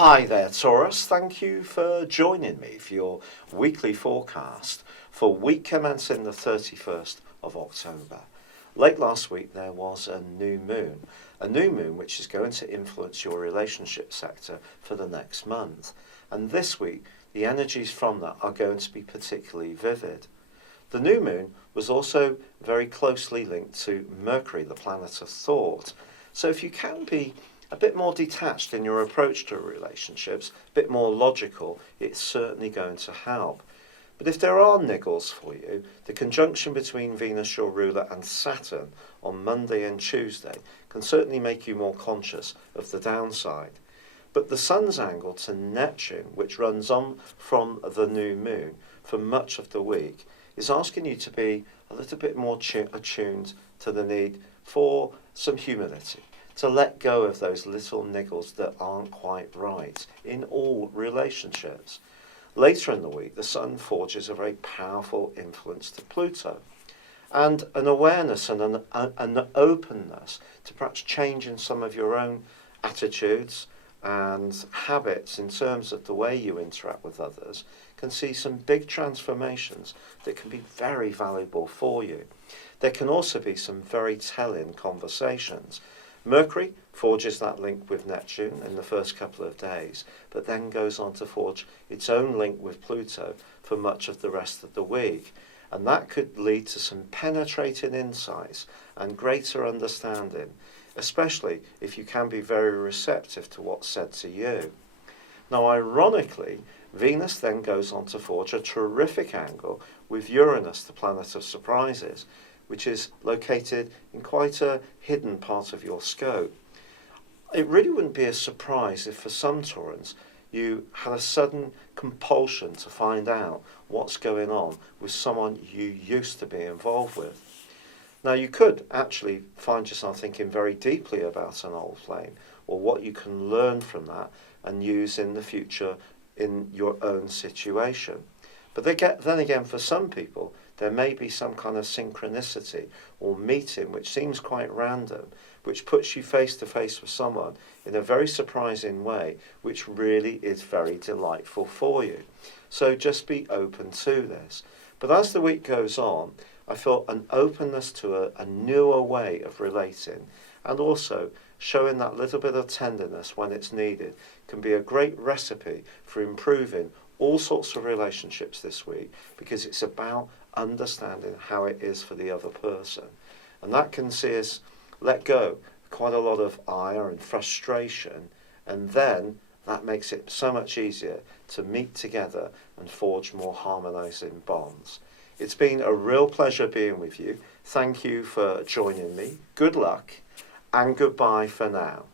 Hi there, Taurus. Thank you for joining me for your weekly forecast for week commencing the 31st of October. Late last week there was a new moon which is going to influence your relationship sector for the next month. And this week the energies from that are going to be particularly vivid. The new moon was also very closely linked to Mercury, the planet of thought. So if you can be a bit more detached in your approach to relationships, a bit more logical, it's certainly going to help. But if there are niggles for you, the conjunction between Venus, your ruler, and Saturn on Monday and Tuesday can certainly make you more conscious of the downside. But the Sun's angle to Neptune, which runs on from the new moon for much of the week, is asking you to be a little bit more attuned to the need for some humility, to let go of those little niggles that aren't quite right in all relationships. Later in the week, the Sun forges a very powerful influence to Pluto, and an awareness and an openness to perhaps changing some of your own attitudes and habits in terms of the way you interact with others can see some big transformations that can be very valuable for you. There can also be some very telling conversations. Mercury forges that link with Neptune in the first couple of days, but then goes on to forge its own link with Pluto for much of the rest of the week. And that could lead to some penetrating insights and greater understanding, especially if you can be very receptive to what's said to you. Now, ironically, Venus then goes on to forge a terrific angle with Uranus, the planet of surprises, which is located in quite a hidden part of your scope. It really wouldn't be a surprise if for some Taurans you had a sudden compulsion to find out what's going on with someone you used to be involved with. Now, you could actually find yourself thinking very deeply about an old flame or what you can learn from that and use in the future in your own situation. But then again, for some people, there may be some kind of synchronicity or meeting which seems quite random, which puts you face to face with someone in a very surprising way, which really is very delightful for you. So just be open to this. But as the week goes on, I feel an openness to a newer way of relating, and also showing that little bit of tenderness when it's needed can be a great recipe for improving all sorts of relationships this week, because it's about understanding how it is for the other person. And that can see us let go quite a lot of ire and frustration, and then that makes it so much easier to meet together and forge more harmonizing bonds. It's been a real pleasure being with you. Thank you for joining me. Good luck, and goodbye for now.